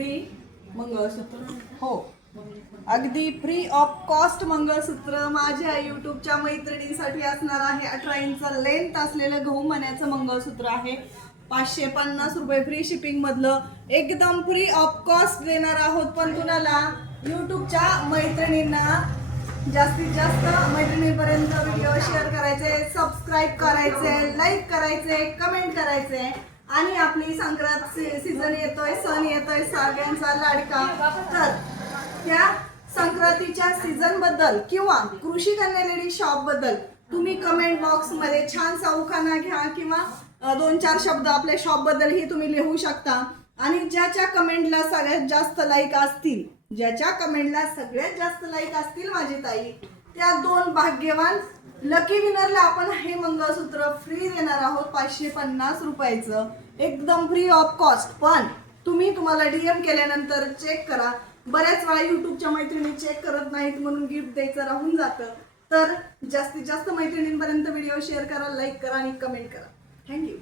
Free मंगळसूत्र, हो अगदी free of cost मंगळसूत्र माझ्या यूट्यूबच्या मैत्रिणींसाठी असणार आहे. 18 इंच लेंथ असलेलं गहू मण्याचं मंगळसूत्र आहे. 550 रुपये फ्री शिपिंग मधलं एकदम फ्री ऑफ कॉस्ट देणार आहोत. पण तुम्हाला यूट्यूबच्या मैत्रिणींना जास्तीत जास्त मैत्रिणींपर्यंत व्हिडिओ शेअर करायचे, सबस्क्राईब करायचे, लाईक करायचे, कमेंट करायचे. आणि आपली संक्रांत सीझन येतोय, सण येतोय सगळ्यांचा लाडका. तर त्या संक्रांतीच्या सीझन बद्दल किंवा कृषी कन्या लेडी शॉप बद्दल तुम्ही कमेंट बॉक्स मध्ये छानसा उखाणा घ्या किंवा 2-4 शब्द आपल्या शॉप बद्दल ही तुम्ही लिहू शकता. आणि ज्याच्या कमेंटला सगळ्यात जास्त लाईक असतील, ज्याच्या कमेंटला सगळ्यात जास्त लाईक असतील माझी ताई, त्या 2 भाग्यवान लकी विनरला आपण हे मंगळसूत्र फ्री देणार आहोत. 550 रुपयाचं एकदम फ्री ऑफ कॉस्ट. पण तुम्हाला डीएम केल्यानंतर चेक करा. बऱ्याच वेळा यूट्यूबच्या मैत्रिणी चेक करत नाहीत म्हणून गिफ्ट द्यायचं राहून जातं. तर जास्तीत जास्त मैत्रिणींपर्यंत व्हिडिओ शेअर करा, लाईक करा आणि कमेंट करा. थँक्यू.